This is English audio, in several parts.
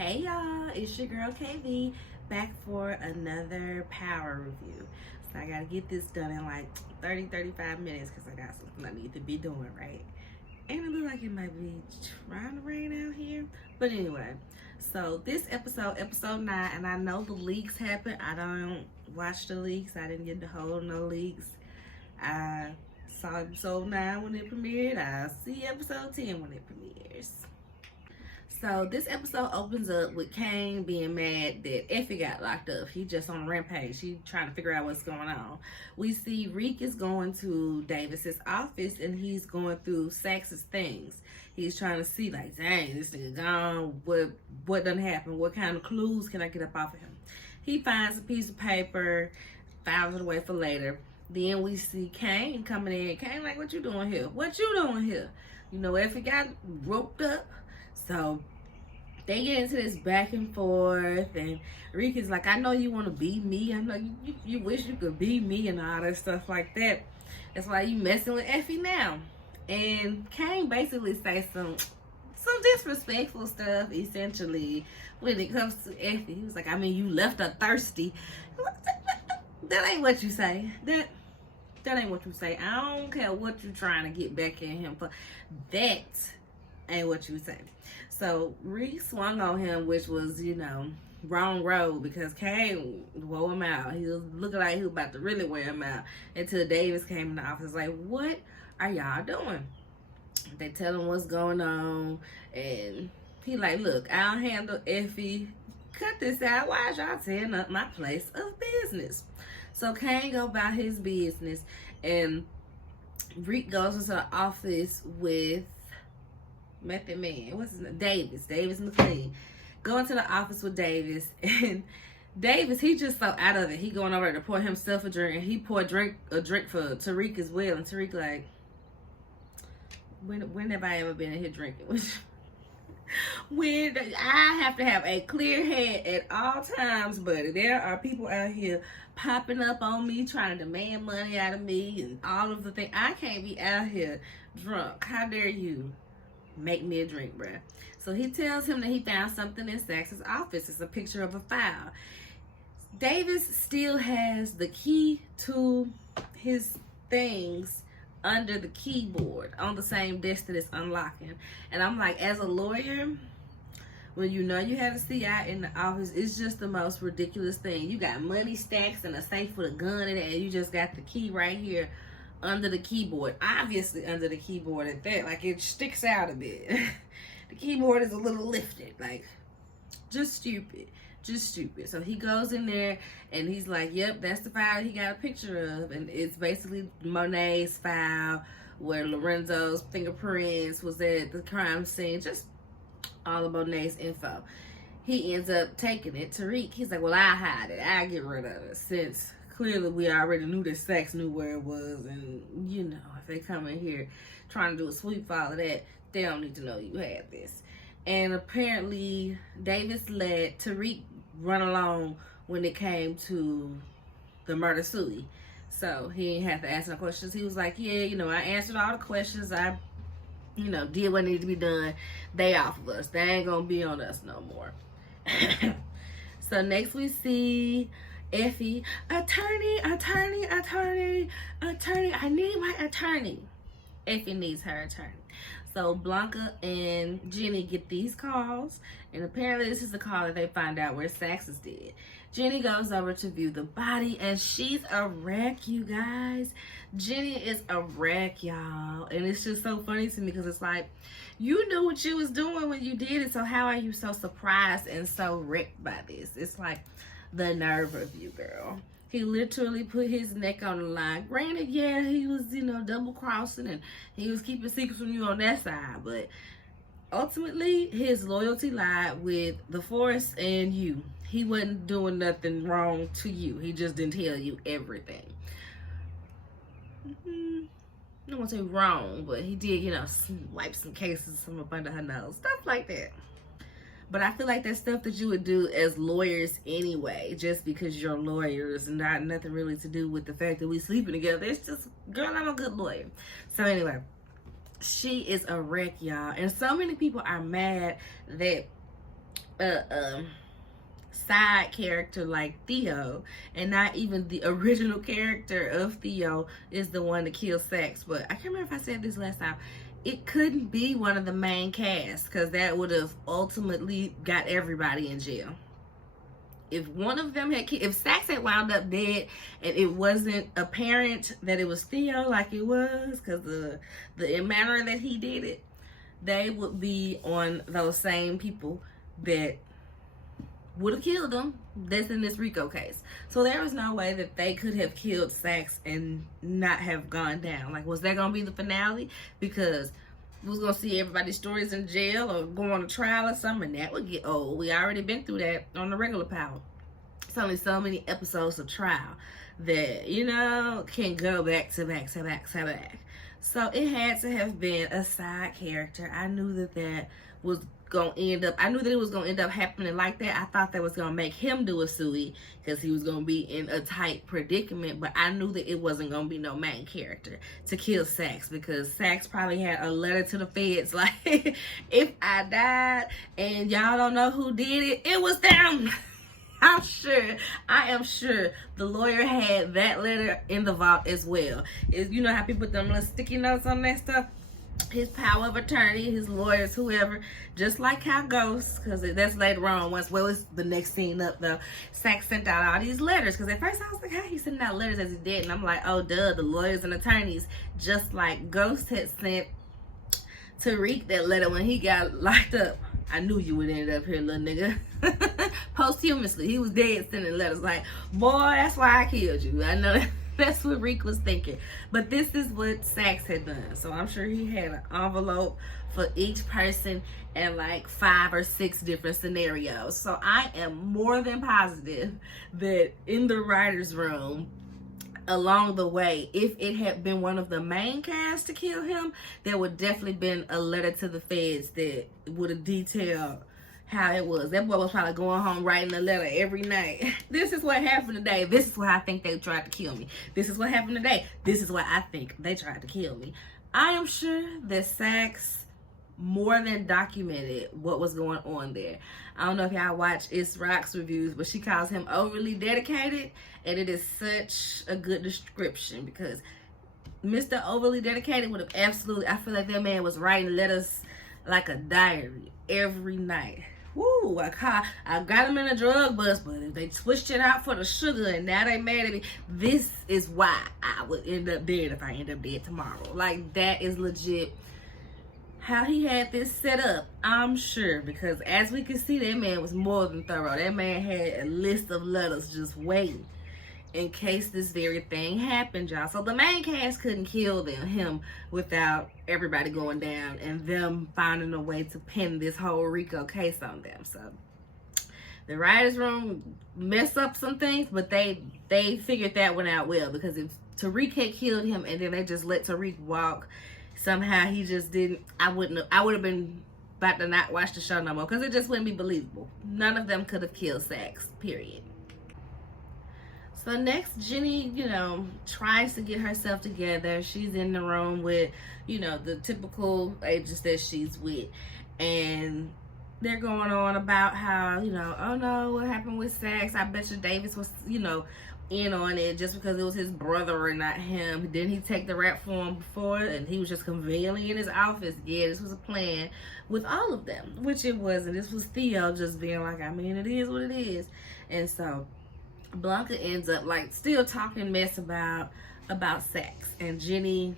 Hey y'all, it's your girl KV back for another power review. So I gotta get this done in like 35 minutes because I got something I need to be doing, right? And it looks like it might be trying to rain out here. But anyway, so this episode 9, and I know the leaks happen. I don't watch the leaks. I didn't get to hold no leaks. I saw episode 9 when it premiered. I see episode 10 when it premieres. So this episode opens up with Kane being mad that Effie got locked up. He just on a rampage. He trying to figure out what's going on. We see Reek is going to Davis's office and he's going through Sax's things. He's trying to see like, dang, this nigga gone. What done happened? What kind of clues can I get up off of him? He finds a piece of paper, files it away for later. Then we see Kane coming in. Kane like, what you doing here? What you doing here? You know, Effie got roped up. So they get into this back and forth, and Reek is like, I know you want to be me. I know you wish you could be me and all that stuff like that. That's why you messing with Effie now. And Kane basically says some disrespectful stuff, essentially, when it comes to Effie. He was like, I mean, you left her thirsty. That ain't what you say. That ain't what you say. I don't care what you're trying to get back at him for. That ain't what you say. So Reek swung on him, which was, wrong road, because Kane wore him out. He was looking like he was about to really wear him out until Davis came in the office like, what are y'all doing? They tell him what's going on, and he like, look, I'll handle Effie. Cut this out. Why is y'all tearing up my place of business? So Kane go about his business, and Reek goes into the office with Method Man. What's his name? Davis McLean. Going to the office with Davis, and Davis, he just so out of it. He going over to pour himself a drink, and he poured a drink for Tariq as well. And Tariq like, when have I ever been in here drinking? When I have to have a clear head at all times, but there are people out here popping up on me, trying to demand money out of me, and all of the things. I can't be out here drunk. How dare you make me a drink, bruh? So he tells him that he found something in Sax's office. It's a picture of a file. Davis still has the key to his things under the keyboard on the same desk that it's unlocking. And I'm like, as a lawyer, when you know you have a CI in the office, it's just the most ridiculous thing. You got money stacks and a safe with a gun in it, and you just got the key right here under the keyboard. Obviously under the keyboard at that. Like, it sticks out a bit. The keyboard is a little lifted. Like, just stupid. So he goes in there and he's like, yep, that's the file he got a picture of. And it's basically Monet's file where Lorenzo's fingerprints was at the crime scene. Just all of Monet's info. He ends up taking it to Reek. He's like, well, I hide it. I get rid of it, since clearly we already knew that Sax knew where it was. And, if they come in here trying to do a sweep for all of that, they don't need to know you had this. And apparently Davis let Tariq run along when it came to the murder suite. So he didn't have to ask no questions. He was like, yeah, I answered all the questions. I, did what needed to be done. They off of us. They ain't gonna be on us no more. So next we see Effie. Attorney. I need my attorney. Effie needs her attorney. So Blanca and Jenny get these calls, and apparently this is the call that they find out where Sax is dead. Jenny goes over to view the body, and she's a wreck, you guys. Jenny is a wreck, y'all. And it's just so funny to me because it's like, you knew what you was doing when you did it, so how are you so surprised and so wrecked by this? It's like, the nerve of you, girl. He literally put his neck on the line. Granted, yeah, he was, double crossing, and he was keeping secrets from you on that side. But ultimately, his loyalty lied with the Force and you. He wasn't doing nothing wrong to you. He just didn't tell you everything. I don't want to say wrong, but he did, wipe some cases from up under her nose. Stuff like that. But I feel like that's stuff that you would do as lawyers anyway, just because you're lawyers and not nothing really to do with the fact that we sleeping together. It's just, girl, I'm a good lawyer. So anyway, she is a wreck, y'all. And so many people are mad that side character like Theo, and not even the original character of Theo is the one to kill Saxe. But I can't remember if I said this last time. It couldn't be one of the main cast, because that would have ultimately got everybody in jail. If one of them had, if Saxe had wound up dead and it wasn't apparent that it was Theo like it was, because the manner that he did it, they would be on those same people that would have killed him. That's in this RICO case. So there was no way that they could have killed Saxe and not have gone down. Like, was that gonna be the finale? Because we was gonna see everybody's stories in jail or go on a trial or something, and that would get old. We already been through that on the regular Power. It's only so many episodes of trial that, you know, can go back to back to back to back. So it had to have been a side character. I knew that that was gonna end up, I knew that it was gonna end up happening like that. I thought that was gonna make him do a suey because he was gonna be in a tight predicament, but I knew that it wasn't gonna be no main character to kill Saxe, because Saxe probably had a letter to the feds like, if I died and y'all don't know who did it, it was them. I am sure the lawyer had that letter in the vault as well. You know how people put them little sticky notes on that stuff? His power of attorney, his lawyers, whoever, just like how Ghost, because that's later on, once, well, it's the next scene up though, Saxe sent out all these letters, because at first I was like, how he sending out letters as he did? And I'm like, oh duh, the lawyers and attorneys, just like Ghost had sent Tariq that letter when he got locked up. I knew you would end up here, little nigga. Posthumously, he was dead sending letters like, boy, that's why I killed you. I know that's what Reek was thinking. But this is what Saxe had done. So I'm sure he had an envelope for each person and like 5 or 6 different scenarios. So I am more than positive that in the writer's room, along the way, if it had been one of the main cast to kill him, there would definitely been a letter to the feds that would have detailed how it was. That boy was probably going home writing a letter every night. This is what happened today. This is why I think they tried to kill me. This is what happened today. This is why I think they tried to kill me. I am sure that Saxe more than documented what was going on there. I don't know if y'all watch It's Rock's reviews, but she calls him overly dedicated, and it is such a good description, because Mr. Overly Dedicated would have absolutely, I feel like that man was writing letters like a diary every night. Woo, I got him in a drug bust, but they switched it out for the sugar and now they mad at me. This is why I would end up dead if I end up dead tomorrow. Like, that is legit how he had this set up, I'm sure, because as we can see, that man was more than thorough. That man had a list of letters just waiting in case this very thing happened, y'all. So the main cast couldn't kill him without everybody going down and them finding a way to pin this whole RICO case on them. So the writers' room messed up some things, but they figured that one out well, because if Tariq had killed him and then they just let Tariq walk, somehow he just didn't, I would have been about to not watch the show no more, because it just wouldn't be believable. None of them could have killed Saxe, period. So next, Jenny, tries to get herself together. She's in the room with, the typical agents that she's with. And they're going on about how, oh no, what happened with Saxe? I bet you Davis was, in on it just because it was his brother and not him. Didn't he take the rap for him before? And he was just conveying in his office. Yeah, this was a plan with all of them, which it wasn't. This was Theo just being like, I mean, it is what it is. And so Blanca ends up still talking mess about Saxe, and Jenny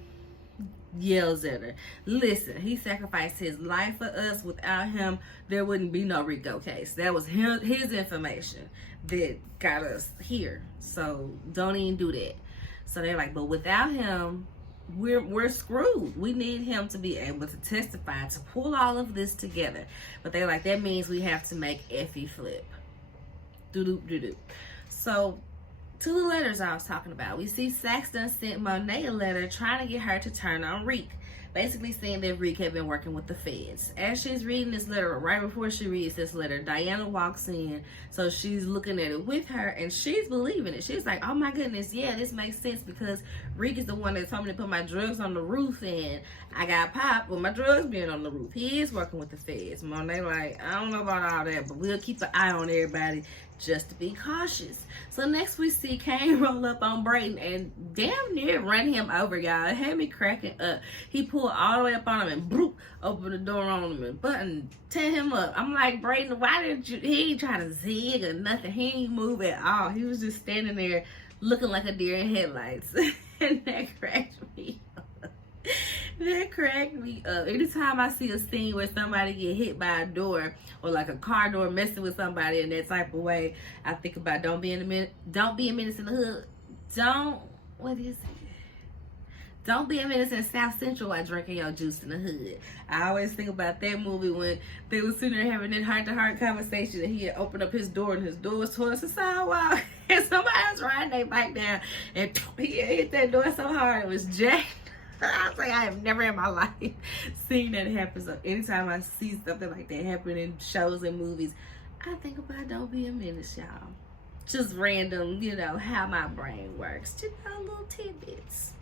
yells at her, listen, he sacrificed his life for us. Without him, there wouldn't be no RICO case. That was his information that got us here, so don't even do that. So they're like, but without him, we're screwed. We need him to be able to testify, to pull all of this together. But they're like, that means we have to make Effie flip. Doo-doo-doo-doo. So, to the letters I was talking about, we see Saxe done sent Monet a letter trying to get her to turn on Reek. basically saying that Reek had been working with the feds. As she's reading this letter, right before she reads this letter, Diana walks in. So she's looking at it with her, and she's believing it. She's like, oh my goodness, yeah, this makes sense, because Reek is the one that told me to put my drugs on the roof, and I got popped with my drugs being on the roof. He is working with the feds. Monet like, I don't know about all that, but we'll keep an eye on everybody just to be cautious. So next we see Kane roll up on Brayden and damn near run him over, y'all. It had me cracking up. He pulled all the way up on him and bloop, open the door on him and button, tear him up. I'm like, Brayden, why didn't you? He ain't trying to zig or nothing. He ain't move at all. He was just standing there looking like a deer in headlights. And that cracked me up. That cracked me up. Anytime I see a scene where somebody get hit by a door or like a car door messing with somebody in that type of way, I think about don't be a menace in the hood. What is it? Don't be a menace in South Central while drinking your juice in the hood. I always think about that movie when they were sitting there having that heart-to-heart conversation, and he had opened up his door and his door was towards the sidewalk, and somebody was riding their bike down and he hit that door so hard it was jacked. I was like, I have never in my life seen that happen. So anytime I see something like that happen in shows and movies, I think about don't be a menace, y'all. Just random, how my brain works. Just little tidbits.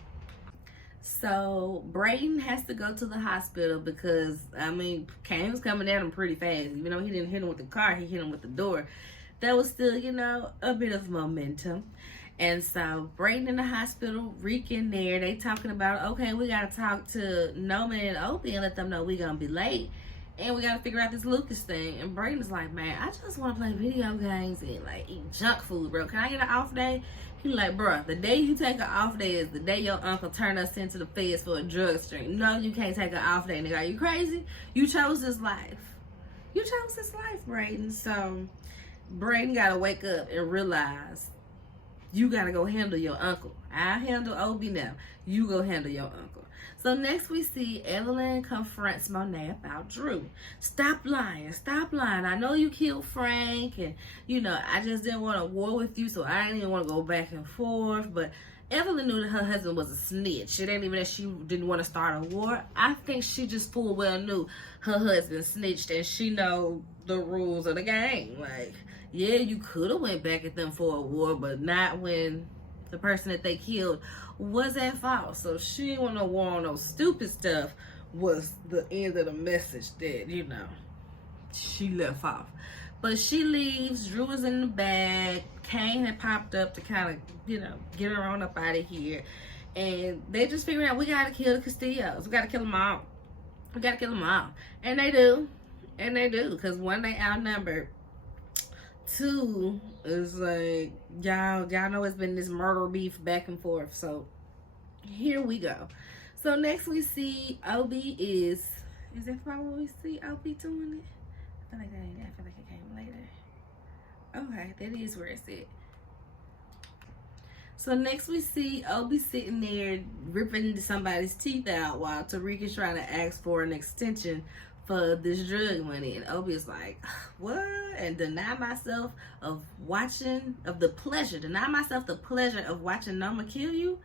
So Brayden has to go to the hospital because, Kane was coming at him pretty fast. Even though he didn't hit him with the car, he hit him with the door. That was still, a bit of momentum. And so Brayden in the hospital, Reek in there, they talking about, okay, we got to talk to Noman and Opie and let them know we going to be late. And we got to figure out this Lucas thing. And Brayden's like, man, I just want to play video games and eat junk food, bro. Can I get an off day? He like, bro, the day you take an off day is the day your uncle turned us into the feds for a drug string. No, you can't take an off day, nigga. Are you crazy? You chose this life. You chose this life, Brayden. So Brayden got to wake up and realize you got to go handle your uncle. I handle Obi now. You go handle your uncle. So next we see Evelyn confronts Monet about Drew. Stop lying. Stop lying. I know you killed Frank, and, I just didn't want to war with you, so I didn't even want to go back and forth. But Evelyn knew that her husband was a snitch. It ain't even that she didn't want to start a war. I think she just full well knew her husband snitched, and she know the rules of the game. Like, yeah, you could have went back at them for a war, but not when the person that they killed was at fault. So she didn't want no war on no stupid stuff was the end of the message that, she left off. But she leaves. Drew is in the bag. Kane had popped up to kind of, get her on up out of here. And they just figuring out, we got to kill the Castillos. We got to kill them all. We got to kill them all. And they do. And they do. Because one, they outnumbered. Two is like, y'all know it's been this murder beef back and forth. So here we go. So next we see Obi is that probably we see Obi doing it? I feel like that ain't that. I feel like it came later. Okay, that is where it's at. So next we see Obi sitting there ripping somebody's teeth out while Tariq is trying to ask for an extension for this drug money, and Obi is like, what? And deny myself the pleasure of watching Noma kill you?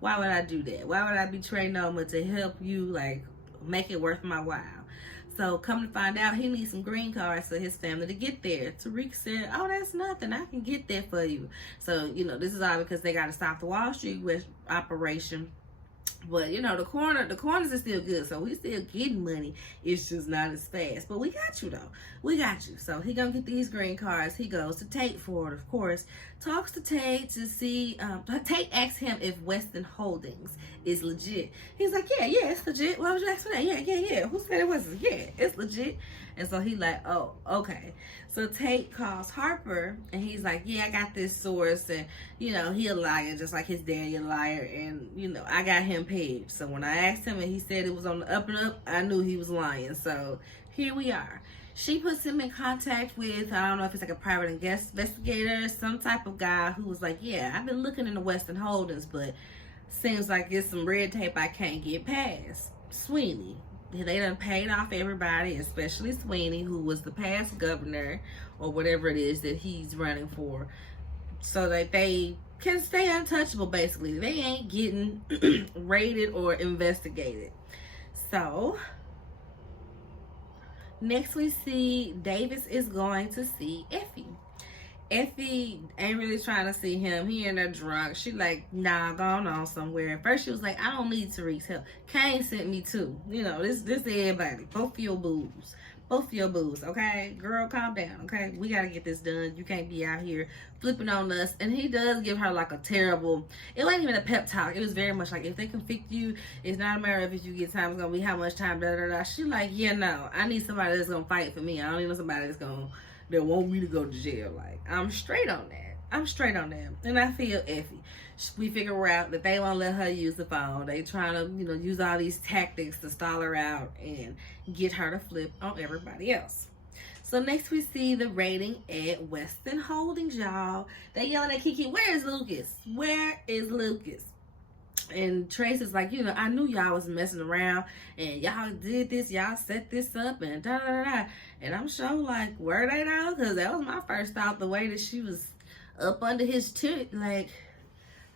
Why would I do that? Why would I betray Noma to help you, make it worth my while? So come to find out, he needs some green cards for his family to get there. Tariq said, oh, that's nothing. I can get there for you. So, this is all because they got to stop the Wall Street operation. But, the corners are still good, so we still getting money. It's just not as fast. But we got you, though. We got you. So he gonna get these green cards. He goes to Tate for it, of course. Talks to Tate to see, Tate asks him if Weston Holdings is legit. He's like, yeah, it's legit. Why would you ask for that? Yeah. Who said it wasn't? Yeah, it's legit. And so he like, oh, okay. So Tate calls Harper, and he's like, yeah, I got this source, and, he a liar, just like his daddy a liar, and, I got him pegged. So when I asked him and he said it was on the up and up, I knew he was lying. So here we are. She puts him in contact with, I don't know if it's like a private investigator, some type of guy who was like, yeah, I've been looking into Weston Holdings, but seems like it's some red tape I can't get past. Sweeney. They done paid off everybody, especially Sweeney, who was the past governor or whatever it is that he's running for, so that they can stay untouchable, basically. They ain't getting raided or investigated. So next we see Davis is going to see Effie. Effie ain't really trying to see him. He in there drunk. She like, nah, going on somewhere. At first she was like, I don't need Tariq's help. Kane sent me too. You know, this everybody. Both of your boos. Both of your boos, okay? Girl, calm down, okay? We gotta get this done. You can't be out here flipping on us. And he does give her like a terrible, it wasn't even a pep talk. It was very much like, if they convict you, it's not a matter of if you get time, it's gonna be how much time, da da da. She like, yeah, no, I need somebody that's gonna fight for me. I don't need somebody that's gonna that want me to go to jail. Like, I'm straight on that. I'm straight on that. And I feel Effie. We figure out that they won't let her use the phone. They trying to, you know, use all these tactics to stall her out and get her to flip on everybody else. So next we see the rating at Weston Holdings, y'all. They yelling at Kiki, where is Lucas? Where is Lucas? And Trace is like, you know, I knew y'all was messing around and y'all did this, y'all set this up and da da da. And I'm sure like, were they though? Because that was my first thought, the way that she was up under his chick, like,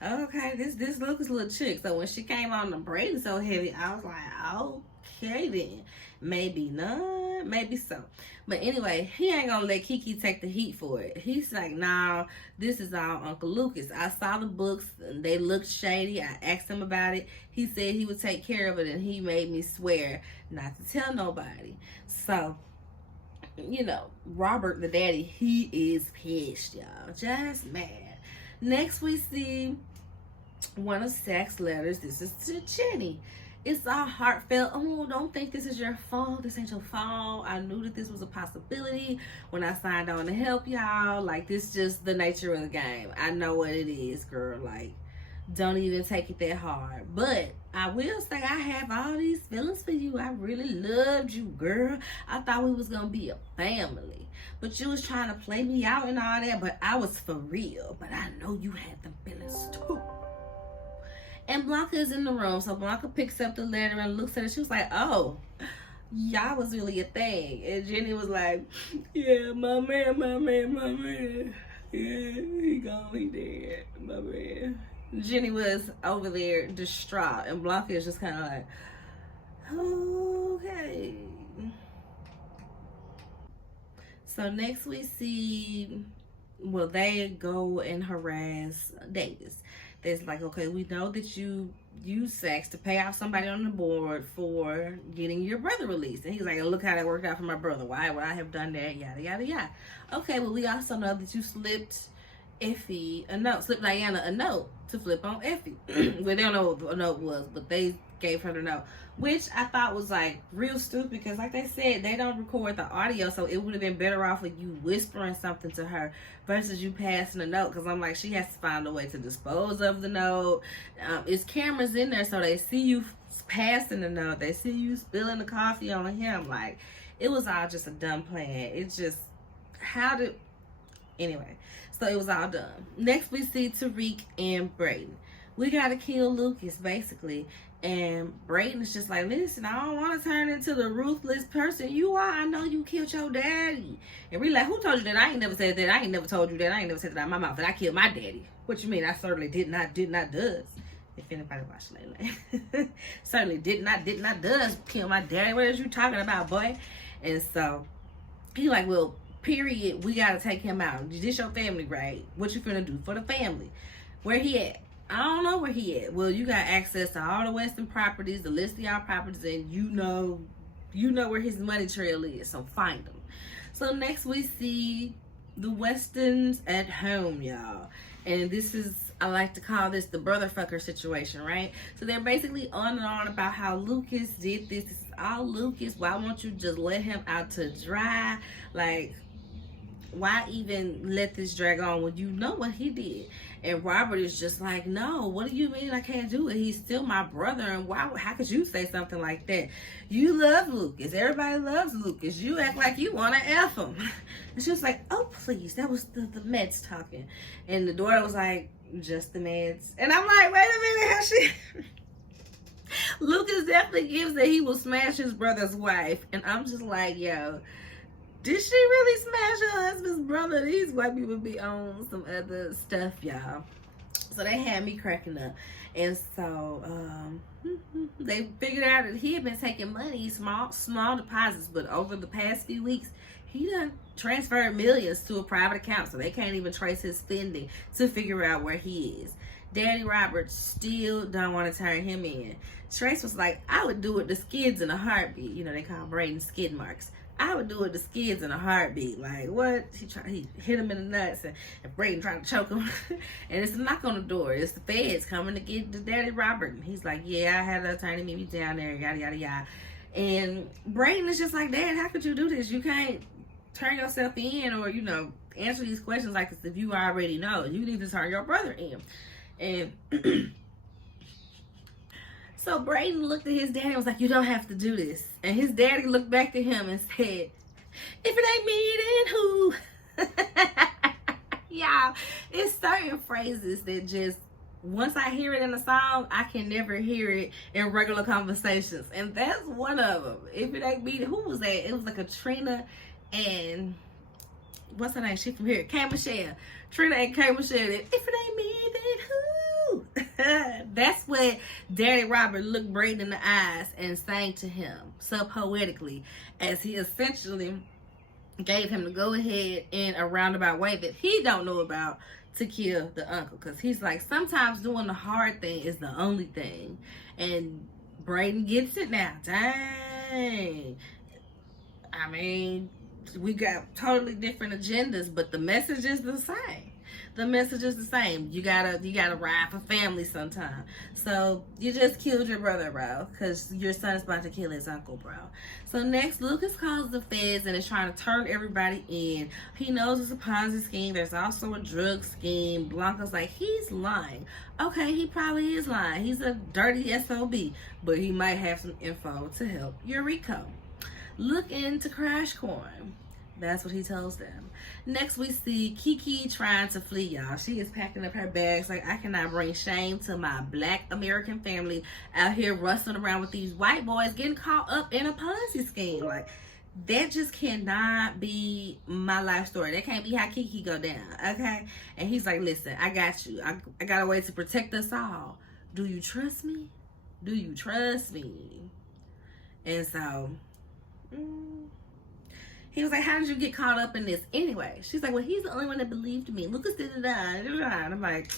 okay, this Lucas little chick. So when she came on the braiding so heavy, I was like, okay then. Maybe none, maybe so. But anyway, he ain't gonna let Kiki take the heat for it. He's like, nah, this is all Uncle Lucas. I saw the books and they looked shady. I asked him about it. He said he would take care of it and he made me swear not to tell nobody. So, you know, Robert the daddy, he is pissed, y'all. Just mad. Next we see one of Zach's letters. This is to Jenny. It's all heartfelt. Oh, don't think this is your fault. This ain't your fault. I knew that this was a possibility when I signed on to help y'all. Like, this just the nature of the game. I know what it is, girl. Like, don't even take it that hard. But I will say I have all these feelings for you. I really loved you, girl. I thought we was going to be a family. But you was trying to play me out and all that. But I was for real. But I know you had them feelings too. And Blanca is in the room, so Blanca picks up the letter and looks at it. She was like, oh, y'all was really a thing. And Jenny was like, yeah, my man. Yeah, he gone, he dead, my man. Jenny was over there distraught, and Blanca is just kind of like, okay. So next we see, well, they go and harass Davis. That's like, okay, we know that you use sex to pay off somebody on the board for getting your brother released. And he's like, look how that worked out for my brother. Why would I have done that? Yada, yada, yada. Okay, well, we also know that you slipped Diana a note to flip on Effie. Well, they don't know what a note was, but they gave her the note. Which I thought was like real stupid because like they said, they don't record the audio, so it would have been better off with you whispering something to her versus you passing a note, because I'm like, she has to find a way to dispose of the note. It's cameras in there, so they see you passing the note. They see you spilling the coffee on him. Like, it was all just a dumb plan. It's just, anyway, so it was all done. Next we see Tariq and Brayden. We gotta kill Lucas, basically. And Brayden is just like, listen, I don't want to turn into the ruthless person you are. I know you killed your daddy. And we're like, who told you that? I ain't never said that. I ain't never told you that. I ain't never said that out of my mouth that I killed my daddy. What you mean? I certainly did not does. If anybody watched Lele. Certainly did not does kill my daddy. What are you talking about, boy? And so he like, well, period, we got to take him out. This your family, right? What you finna do for the family? Where he at? I don't know where he at. Well, you got access to all the Weston properties, the list of y'all properties, and you know where his money trail is, so find him. So next we see the Westons at home, y'all. And this is, I like to call this the brother fucker situation, right? So they're basically on and on about how Lucas did this. This is all Lucas. Why won't you just let him out to dry? Like, why even let this drag on when you know what he did? And Robert is just like, no, what do you mean I can't do it? He's still my brother, and how could you say something like that? You love Lucas. Everybody loves Lucas. You act like you want to F him. And she was like, oh, please. That was the meds talking. And the daughter was like, just the meds. And I'm like, wait a minute, how she... Lucas definitely gives that he will smash his brother's wife. And I'm just like, yo, did she really smash her husband's brother? These white people be on some other stuff, y'all. So they had me cracking up. And so they figured out that he had been taking money, small deposits, but over the past few weeks, he done transferred millions to a private account, so they can't even trace his spending to figure out where he is. Daddy Robert still don't want to turn him in. Trace was like, I would do it to skids in a heartbeat. You know, they call Brayden skid marks. I would do it to skids in a heartbeat. Like, what? He hit him in the nuts, and Brayden trying to choke him. And it's a knock on the door. It's the feds coming to get the Daddy Robert. And he's like, yeah, I had an attorney meet me down there, yada, yada, yada. And Brayden is just like, Dad, how could you do this? You can't turn yourself in or, you know, answer these questions like as if you already know. You need to turn your brother in. And so Brayden looked at his daddy and was like, you don't have to do this. And his daddy looked back at him and said, if it ain't me, then who? Y'all, it's certain phrases that just, once I hear it in a song, I can never hear it in regular conversations. And that's one of them. If it ain't me, who was that? It was like a Trina and, what's her name? She from here. K. Michelle. Trina and K. Michelle. If it ain't me, then who? That's what Daddy Robert looked Brayden in the eyes and sang to him so poetically, as he essentially gave him to go ahead in a roundabout way that he don't know about to kill the uncle. Because he's like, sometimes doing the hard thing is the only thing. And Brayden gets it now. Dang. I mean, we got totally different agendas, but the message is the same. The message is the same. You gotta ride for family sometime. So you just killed your brother, bro, because your son's about to kill his uncle, bro. So next, Lucas calls the feds and is trying to turn everybody in. He knows it's a Ponzi scheme. There's also a drug scheme. Blanca's like, he's lying. Okay, he probably is lying. He's a dirty SOB, but he might have some info to help Eureka. Look into Crash Corn. That's what he tells them. Next, we see Kiki trying to flee, y'all. She is packing up her bags like, I cannot bring shame to my Black American family out here rustling around with these white boys getting caught up in a Ponzi scheme. Like, that just cannot be my life story. That can't be how Kiki go down, okay? And he's like, listen, I got you. I got a way to protect us all. Do you trust me? Do you trust me? And so... he was like, how did you get caught up in this anyway? She's like, well, he's the only one that believed me. Lucas did that. And I'm like,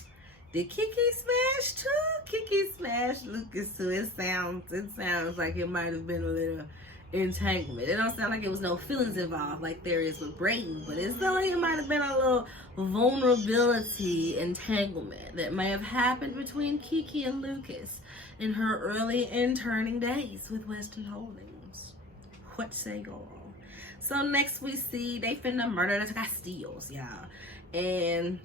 did Kiki smash too? Kiki smashed Lucas too. It sounds like it might have been a little entanglement. It don't sound like it was no feelings involved like there is with Brayden, but it sounds like it might have been a little vulnerability entanglement that may have happened between Kiki and Lucas in her early interning days with Western Holdings. What say y'all? So next we see they finna murder the Castillos, y'all. And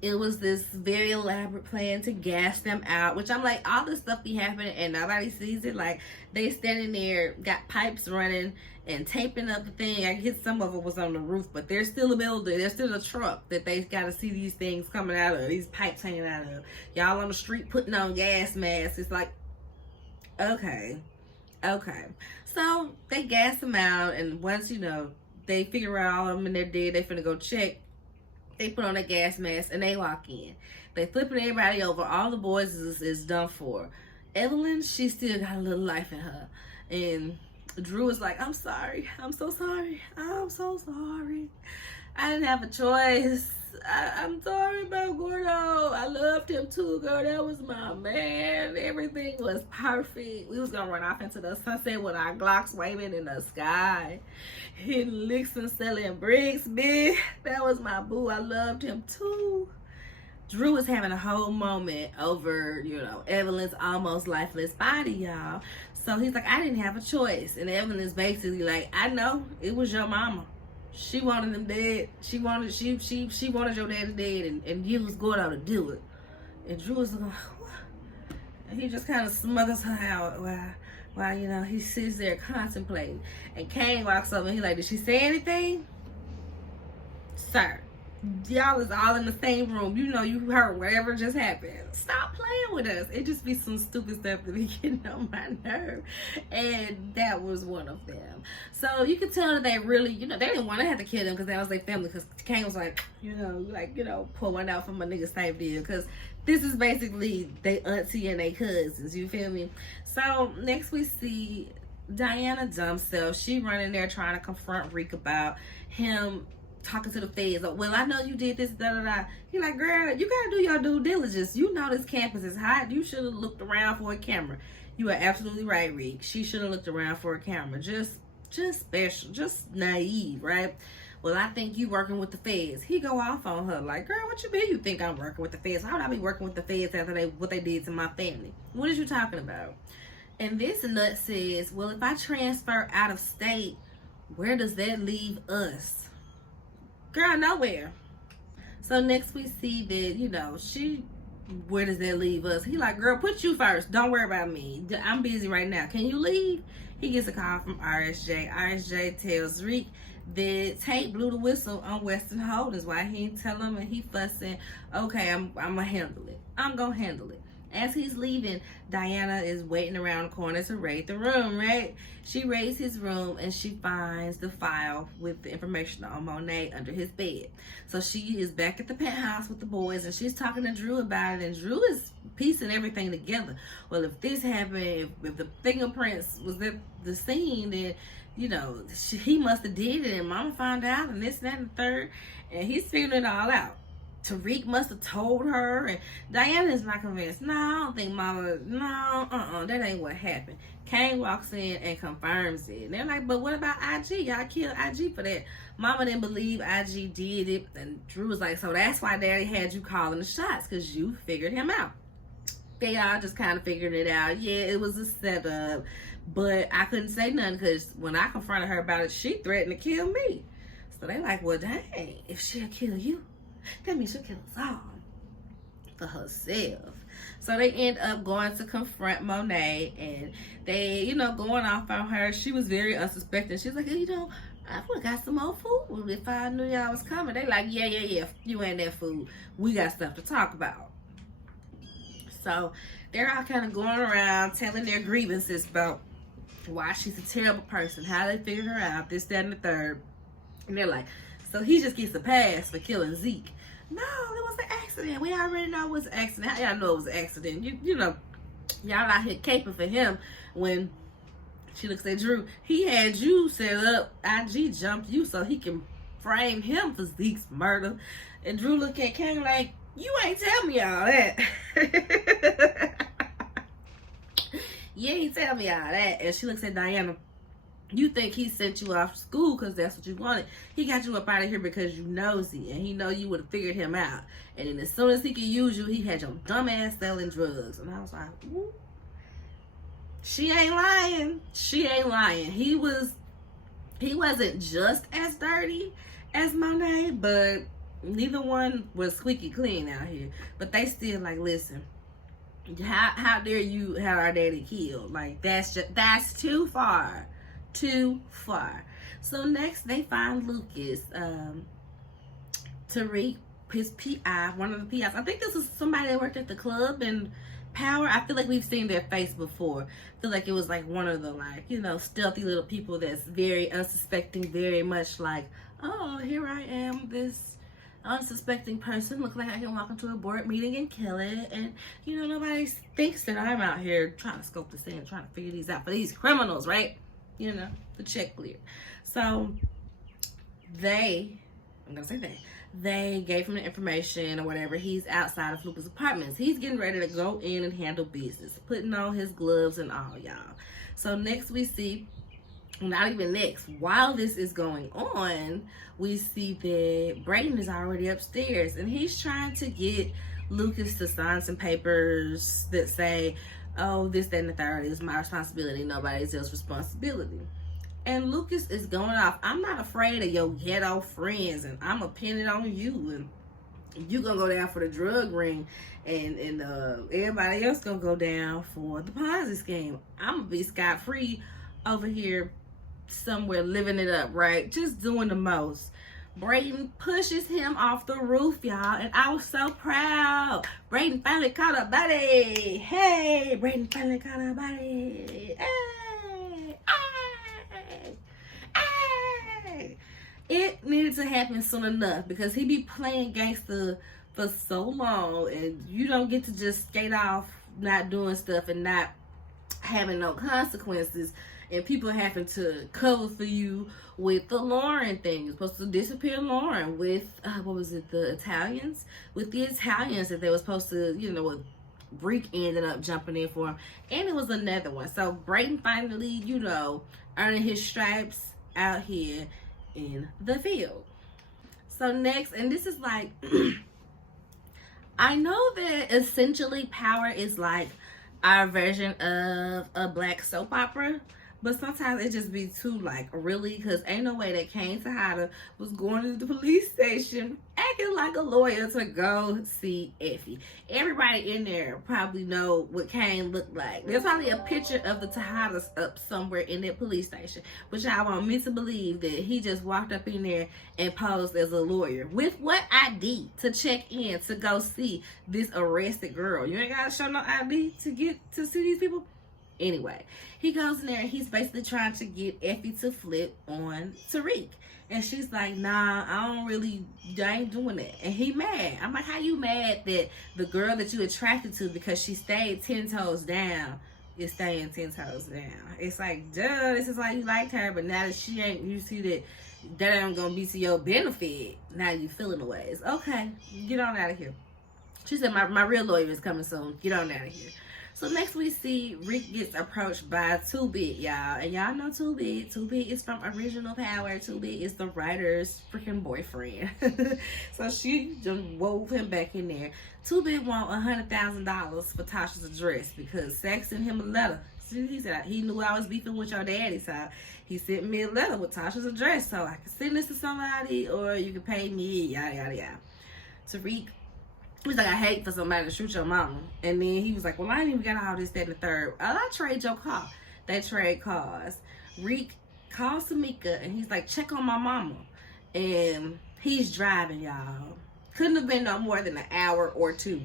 it was this very elaborate plan to gas them out, which I'm like, all this stuff be happening and nobody sees it. Like, they standing there, got pipes running and taping up the thing. I guess some of it was on the roof, but there's still a building. There's still a truck that they got to see these things coming out of, these pipes hanging out of. Y'all on the street putting on gas masks. It's like, okay. So they gas them out, and once, you know, they figure out all of them and they're dead, they finna go check. They put on a gas mask and they walk in. They flipping everybody over. All the boys is done for. Evelyn, she still got a little life in her. And Drew is like, I'm sorry. I'm so sorry. I'm so sorry. I didn't have a choice. I'm sorry about Gordo. I loved him too, girl. That was my man. Everything was perfect. We was gonna run off into the sunset with our Glocks waving in the sky, hitting licks and selling bricks, bitch. That was my boo. I loved him too. Drew was having a whole moment over, you know, Evelyn's almost lifeless body, y'all. So he's like, I didn't have a choice. And Evelyn is basically like, I know it was your mama. She wanted them dead. She wanted your daddy dead, and you was going out to do it. And Drew was like, what? And he just kind of smothers her out while you know, he sits there contemplating. And Kane walks up and he's like, did she say anything? Sir, y'all is all in the same room. You know you heard whatever just happened. Stop playing with us. It just be some stupid stuff that be getting on my nerve. And that was one of them. So you could tell that they really, you know, they didn't want to have to kill them because that was their family. Because Kane was like, pull one out for my nigga type deal. Because this is basically they auntie and they cousins. You feel me? So next we see Diana Dumbself. She running there trying to confront Reek about him talking to the feds. Well, I know you did this, da da da. He like, girl, you gotta do your due diligence. You know this campus is hot. You should have looked around for a camera. You are absolutely right, Reek. She should have looked around for a camera. Just special, just naive, right? Well, I think you working with the feds. He go off on her like, girl, what you mean you think I'm working with the feds? How would I be working with the feds after what they did to my family? What is you talking about? And this nut says, well, if I transfer out of state, where does that leave us? Girl, nowhere. So next we see that, you know, where does that leave us? He like, girl, put you first. Don't worry about me. I'm busy right now. Can you leave? He gets a call from RSJ. RSJ tells Reek that Tate blew the whistle on Western Holdings. Why he ain't tell him, and he fussing, okay, I'm gonna handle it. I'm gonna handle it. As he's leaving, Diana is waiting around the corner to raid the room, right? She raids his room and she finds the file with the information on Monet under his bed. So she is back at the penthouse with the boys and she's talking to Drew about it, and Drew is piecing everything together. Well, if this happened, if the fingerprints was at the scene, then, you know, he must have did it and Mama found out and this, that, and the third, and he's figuring it all out. Tariq must have told her, and Diana is not convinced. No, I don't think Mama, that ain't what happened. Kane walks in and confirms it. And they're like, but what about IG? Y'all killed IG for that. Mama didn't believe IG did it. And Drew was like, so that's why Daddy had you calling the shots, because you figured him out. They all just kind of figured it out. Yeah, it was a setup, but I couldn't say nothing because when I confronted her about it, she threatened to kill me. So they like, well, dang, if she'll kill you, that means she'll kill us all for herself. So they end up going to confront Monet, and they, you know, going off on her. She was very unsuspecting. She's like, you know, I would have got some more food if I knew y'all was coming. They like, yeah, you ain't that food. We got stuff to talk about. So they're all kind of going around telling their grievances about why she's a terrible person, how they figured her out, this, that, and the third. And they're like, so he just gets a pass for killing Zeke. No, it was an accident. We already know it was an accident. How y'all know it was an accident? You know, y'all out here caping for him. When she looks at Drew, he had you set up. IG jumped you so he can frame him for Zeke's murder. And Drew look at Kane like, you ain't tell me all that. You ain't tell me all that. And she looks at Diana. You think he sent you off to school because that's what you wanted. He got you up out of here because you nosy, and he know you would have figured him out. And then as soon as he could use you, he had your dumb ass selling drugs. And I was like, ooh. She ain't lying. She ain't lying. He wasn't just as dirty as Monet, but neither one was squeaky clean out here. But they still like, listen, how dare you have our daddy killed? Like, that's too far. Too far. So next they find Lucas, Tariq, his PI, one of the PIs. I think this is somebody that worked at the club in Power. I feel like we've seen their face before. I feel like it was like one of the, like, you know, stealthy little people that's very unsuspecting, very much like, oh, here I am, this unsuspecting person. Look like I can walk into a board meeting and kill it. And, you know, nobody thinks that I'm out here trying to scope this in, trying to figure these out for these criminals, right? You know, the check clear. So they gave him the information or whatever. He's outside of Luca's apartments. He's getting ready to go in and handle business, putting on his gloves and all, y'all. So next we see, not even next, while this is going on, we see that Brayden is already upstairs and he's trying to get Lucas to sign some papers that say, oh, this, that, and the third is my responsibility, nobody else's responsibility. And Lucas is going off, I'm not afraid of your ghetto friends, and I'm going to pin it on you, and you going to go down for the drug ring, and everybody else going to go down for the Ponzi scheme. I'm going to be scot-free over here somewhere living it up, right? Just doing the most. Brayden pushes him off the roof, y'all, and I was so proud. Brayden finally caught a body. Hey, Brayden finally caught a body. Hey, hey, hey. It needed to happen soon enough because he be playing gangster for so long, and you don't get to just skate off not doing stuff and not having no consequences, and people having to cover for you with the Lauren thing. You're supposed to disappear Lauren with what was it, the Italians? With the Italians that they were supposed to, you know, Reek ended up jumping in for him, and it was another one. So Brayden finally, you know, earning his stripes out here in the field. So next, and this is like I know that essentially Power is like our version of a black soap opera, but sometimes it just be too like really, because ain't no way that Kane Tejada was going to the police station acting like a lawyer to go see Effie. Everybody in there probably know what Kane looked like. There's probably a picture of the Tejadas up somewhere in that police station, but y'all want me to believe that he just walked up in there and posed as a lawyer. With what ID to check in to go see this arrested girl? You ain't gotta show no ID to get to see these people. Anyway, he goes in there and he's basically trying to get Effie to flip on Tariq. And she's like, nah, I ain't doing that. And he mad. I'm like, how you mad that the girl that you attracted to because she stayed 10 toes down is staying 10 toes down? It's like, duh, this is why you liked her, but now that she ain't, you see that ain't gonna be to your benefit. Now you feeling the ways. Okay, get on out of here. She said, my real lawyer is coming soon. Get on out of here. So next we see Rick gets approached by 2Bit, y'all. And y'all know 2Bit. 2Bit is from Original Power. 2Bit is the writer's freaking boyfriend. So she just wove him back in there. 2Bit want $100,000 for Tasha's address because Sax sent him a letter. He said he knew I was beefing with your daddy, so he sent me a letter with Tasha's address so I can send this to somebody or you can pay me, yada, yada, yada. Tariq, he was like, I hate for somebody to shoot your mama. And then he was like, well, I ain't even got all this, that, and the third. I'll trade your car. They trade cars. Reek calls Tamika, and he's like, check on my mama. And he's driving, y'all. Couldn't have been no more than an hour or two.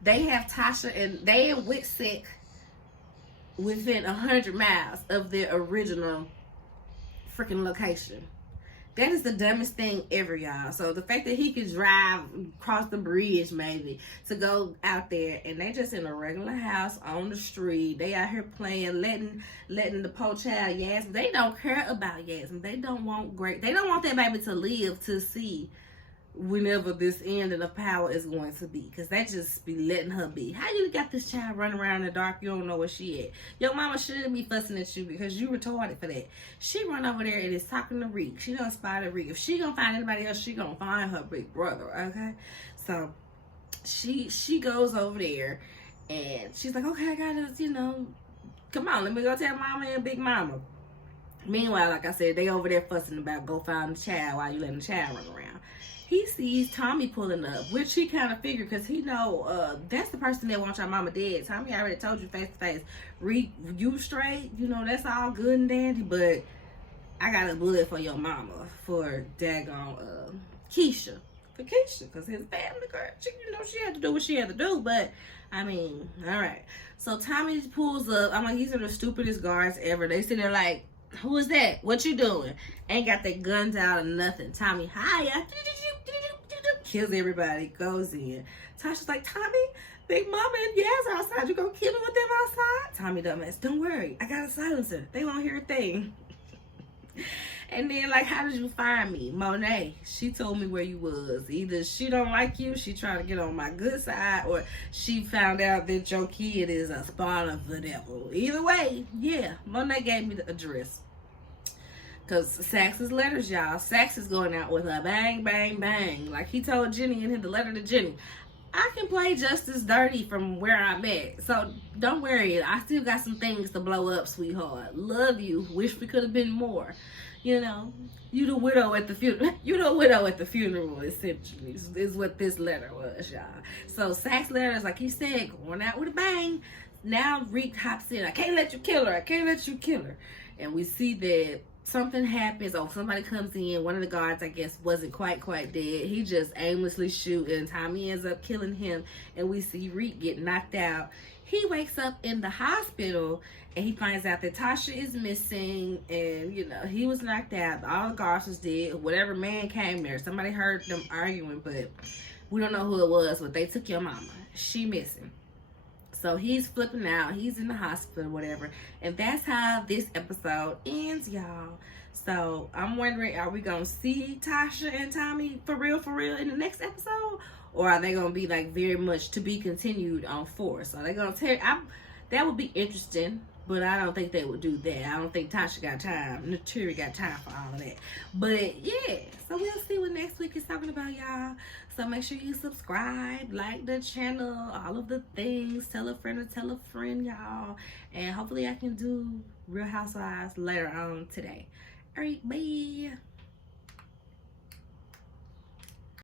They have Tasha, and they in Witsec within 100 miles of their original freaking location. That is the dumbest thing ever, y'all. So the fact that he could drive across the bridge maybe to go out there, and they just in a regular house on the street. They out here playing, letting the poor child Yasmin. They don't care about Yasmin. They don't want that baby to live to see whenever this ending of Power is going to be, because they just be letting her be. How you got this child running around in the dark? You don't know where she at. Your mama shouldn't be fussing at you because you retarded for that. She run over there and is talking to Reek. She done spotted Reek. If she gonna find anybody else, she gonna find her big brother. Okay, so she goes over there and she's like, okay, I gotta, come on, let me go tell mama and big mama. Meanwhile, like I said, they over there fussing about go find the child while you letting the child run around. He sees Tommy pulling up, which he kind of figured because he know that's the person that wants your mama dead. Tommy already told you face to face, you straight, that's all good and dandy, but I got a bullet for your mama for daggone Keisha. For Keisha, because his family girl, she had to do what she had to do, but I mean, all right. So Tommy pulls up. I'm like, these are the stupidest guards ever. They sit there like, who is that? What you doing? Ain't got their guns out or nothing. Tommy, hiya. Kills everybody, goes in. Tasha's like, Tommy, big mama and Yaz are outside. You gonna kill them with them outside? Tommy dumbass, don't worry. I got a silencer. They won't hear a thing. And then, like, how did you find me? Monet, she told me where you was. Either she don't like you, she trying to get on my good side, or she found out that your kid is a spawn of the devil. Either way, yeah, Monet gave me the address. Because Sax's letters, y'all. Sax is going out with a bang, bang, bang. Like he told Jenny in the letter to Jenny, I can play just as dirty from where I'm at. So don't worry. I still got some things to blow up, sweetheart. Love you. Wish we could have been more. You the widow at the funeral. You the widow at the funeral, essentially, is what this letter was, y'all. So Sax's letter is, like he said, going out with a bang. Now Reek hops in. I can't let you kill her. I can't let you kill her. And we see that something happens, or somebody comes in, one of the guards I guess wasn't quite dead, he just aimlessly shoot and Tommy ends up killing him, and we see Reek get knocked out. He wakes up in the hospital and he finds out that Tasha is missing, and you know, he was knocked out, all the guards was dead, whatever man came there, somebody heard them arguing, but we don't know who it was, but they took your mama, she missing. So he's flipping out. He's in the hospital, whatever. And that's how this episode ends, y'all. So I'm wondering, are we going to see Tasha and Tommy for real in the next episode? Or are they going to be like very much to be continued on 4? So they're going to tear... that would be interesting. But I don't think they would do that. I don't think Tasha got time. Naturi got time for all of that. But yeah, so we'll see what next week is talking about, y'all. So make sure you subscribe, like the channel, all of the things. Tell a friend, y'all. And hopefully I can do Real Housewives later on today. All right, bye.